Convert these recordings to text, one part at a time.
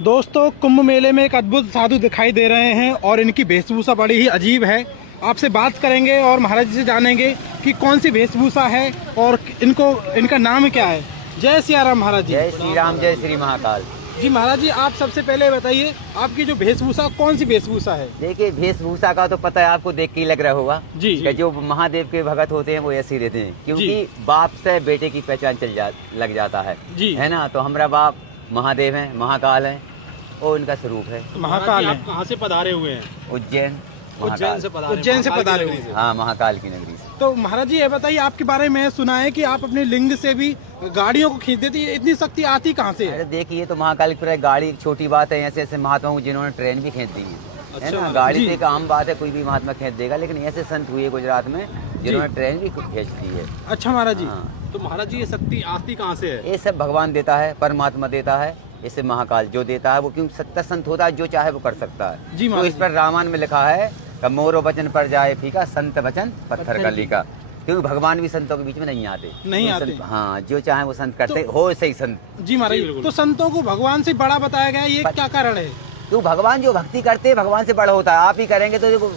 दोस्तों, कुंभ मेले में एक अद्भुत साधु दिखाई दे रहे हैं और इनकी वेशभूषा बड़ी ही अजीब है। आपसे बात करेंगे और महाराज जी से जानेंगे कि कौन सी वेशभूषा है और इनका नाम क्या है। जय सिया राम महाराज जी। जय श्री राम, जय श्री महाकाल। जी महाराज जी, आप सबसे पहले बताइए आपकी जो वेशभूषा कौन सी वेशभूषा है। देखिए, वेशभूषा का तो पता है आपको, देख के ही लग रहा होगा जी कि जो महादेव के भगत होते हैं वो ऐसे ही रहते हैं, क्योंकि बाप से बेटे की पहचान लग जाता है जी, है ना। तो हमारा बाप महादेव है, महाकाल है, वो इनका स्वरूप है। महाकाल है। आप कहाँ से पधारे हुए हैं? उज्जैन से पधारे हुए हैं। हाँ, महाकाल की नगरी से। तो महाराज जी ये बताइए, आपके बारे में सुना है कि आप अपने लिंग से भी गाड़ियों को खींच देती है, इतनी शक्ति आती कहाँ से है? अरे देखिए, तो महाकाल की गाड़ी एक छोटी बात है। ऐसे ऐसे महात्मा हूँ जिन्होंने ट्रेन भी खींच दी है ना। गाड़ी तो एक आम बात है, कोई भी महात्मा खींच देगा, लेकिन ऐसे संत हुए गुजरात में जिन्होंने ट्रेन भी खींच दी है। अच्छा महाराज जी। हाँ। तो महाराज जी, ये शक्ति आती कहाँ से है? ये सब भगवान देता है, परमात्मा देता है। इसे महाकाल जो देता है वो, क्योंकि सत्ता संत होता है, जो चाहे वो कर सकता है जी। तो इस पर रामायण में लिखा है कि मोरो वचन पर जाए फीका, संत वचन पत्थर का लीका। क्योंकि भगवान भी संतों के बीच में नहीं आते। हाँ, जो चाहे वो संत करते हो, सही संत। जी महाराज, तो संतों को भगवान से बड़ा बताया गया, ये क्या कारण है? तो भगवान जो भक्ति करते हैं भगवान से बड़ा होता है। आप ही करेंगे तो जो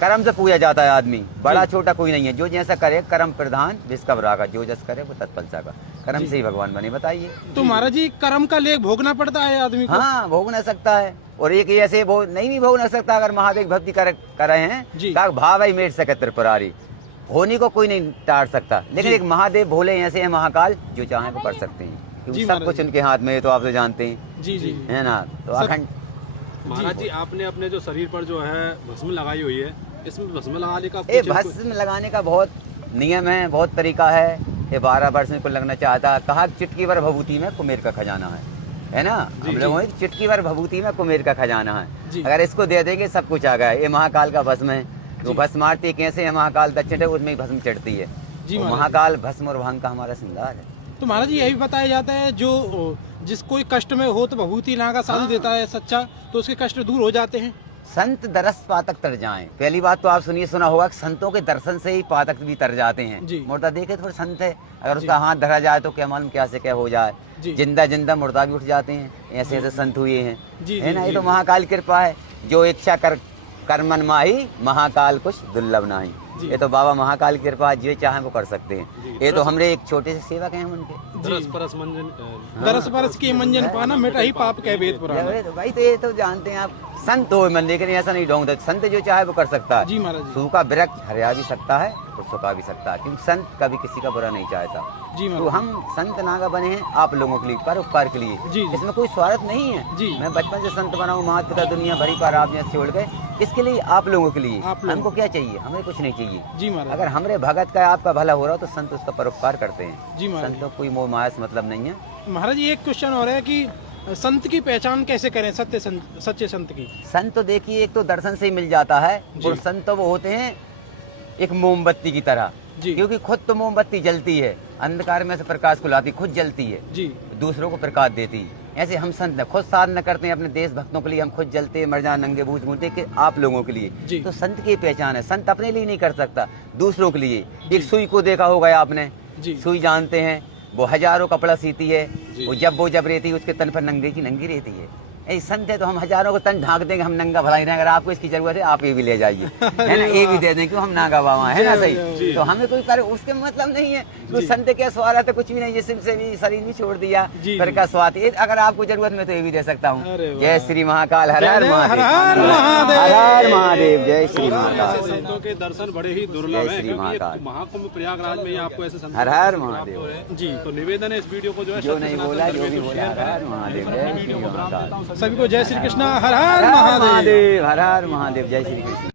कर्म से पूजा जाता है आदमी, बड़ा छोटा कोई नहीं है। जो जैसा करे कर्म प्रधान विश्व का, जो जस करे वो तत्पलसा का। कर्म से ही भगवान बने, बताइए। तो महाराज जी, कर्म का लेख भोगना पड़ता है आदमी को? हाँ, भोग न सकता है। और एक ऐसे नहीं भी भोग न सकता अगर महादेव भक्ति कर रहे हैं। भाव ही मेट सके त्रिपुरारी, होनी को कोई नहीं टाट सकता। लेकिन एक महादेव भोले ऐसे हैं, महाकाल, जो चाहे वो कर सकते हैं, क्योंकि सब कुछ उनके हाथ में है। तो आप तो जानते हैं जी जी, है ना। तो अखंड महाराज जी, आपने अपने जो शरीर पर जो है भस्म लगाई हुई है, इसमें भस्म लगाने का भस्म लगाने का बहुत नियम है, बहुत तरीका है। ये 12 वर्ष में को लगना चाहता, कहा चुटकी भर भभूति में कुमेर का खजाना है ना। हम लोगों ने चुटकी भर भभूति में कुमेर का खजाना है। अगर इसको दे देंगे सब कुछ आ गया। ये महाकाल का भस्म है। तो भस्म मारती कैसे है, महाकाल दक्षिण है, उसमें भस्म चढ़ती है। तो महाकाल भस्म और भांग का हमारा श्रृंगार है। तो महाराज जी, यही बताया जाता है जो जिस कोई कष्ट में हो तो भभूति नागा साधु देता है सच्चा, तो उसके कष्ट दूर हो जाते हैं। संत दरस पातक तर जाएं। पहली बात तो आप सुना होगा, संतों के दर्शन से ही पातक भी तर जाते हैं। मुर्दा देखे थोड़ा संत है, अगर उसका हाथ धरा जाए तो क्या मालूम क्या से क्या हो जाए। जिंदा मुर्दा भी उठ जाते हैं। ऐसे ऐसे संत हुए हैं, है ना। ये तो महाकाल कृपा है। जो इच्छा कर मन माही, महाकाल कुछ दुर्लभ नाही। ये तो बाबा महाकाल की कृपा, जो चाहे वो कर सकते हैं। ये तो हमरे एक छोटे से सेवक हैं उनके। दरस परस की मंजन पाना, मिटा ही पाप कह वेद पुराण। भाई तो ये तो जानते हैं आप, संत हो मन, लेकिन ऐसा नहीं ढोंग। संत जो चाहे वो कर सकता है। जी महाराज, सूखा वृक्ष हरिया भी सकता है और सुखा भी सकता है, क्योंकि संत कभी किसी का बुरा नहीं चाहता। तो हम संत नागा बने हैं आप लोगों के लिए, परोपकार के लिए। इसमें कोई स्वार्थ नहीं है। मैं बचपन से संत बना हूँ, माता पिता दुनिया भरी पर आप यहाँ छोड़ गए, इसके लिए आप लोगों के लिए। हमको क्या चाहिए? हमें कुछ नहीं चाहिए। अगर हमारे भगत का आपका भला हो रहा हो तो संत उसका परोपकार करते हैं। संतों कोई मोह माया से मतलब नहीं है। महाराज जी, एक क्वेश्चन और है कि संत की पहचान कैसे करें, सच्चे संत की? संत तो देखिए, एक तो दर्शन से ही मिल जाता है। और संत तो वो होते हैं एक मोमबत्ती की तरह, क्योंकि खुद तो मोमबत्ती जलती है, अंधकार में से प्रकाश को लाती, खुद जलती है, दूसरों को प्रकाश देती है। ऐसे हम संत खुद साधना करते हैं अपने देश भक्तों के लिए। हम खुद जलते हैं, मर जाए नंगे बूझ घूमते कि आप लोगों के लिए। तो संत की पहचान है। संत अपने लिए नहीं कर सकता, दूसरों के लिए। एक सुई को देखा होगा आपने, सुई जानते हैं, वो हजारों कपड़ा सीती है। वो जब रहती है उसके तन पर नंगे की नंगी रहती है। ऐसे संत है तो हम हजारों को तन ढाक देंगे, हम नंगा भलाई नहीं। अगर आपको इसकी जरूरत है आप ये भी ले जाइए, है ना। ये भी दे दें, क्यों हम नागा बाबा है ना, सही। तो हमें कोई उसके मतलब नहीं है। तो संत के स्वार्थ है कुछ भी नहीं। जिसम से भी शरीर भी छोड़ दिया, फिर का स्वाद। अगर आपको जरूरत में तो ये भी दे सकता हूँ। जय श्री महाकाल, हर हर महादेव, हर हर महादेव, जय श्री महाकाल। संतों के दर्शन बड़े ही दुर्लभ हैं, क्योंकि महाकुंभ प्रयागराज में आपको ऐसे संत। हर हर महादेव जी। तो निवेदन है इस वीडियो को जो नहीं बोला, जो भी बोला, हर हर महादेव, जय श्री महाकाल। सभी को जय श्री कृष्णा, हर हर महादेव, हर हर महादेव, जय श्री कृष्ण।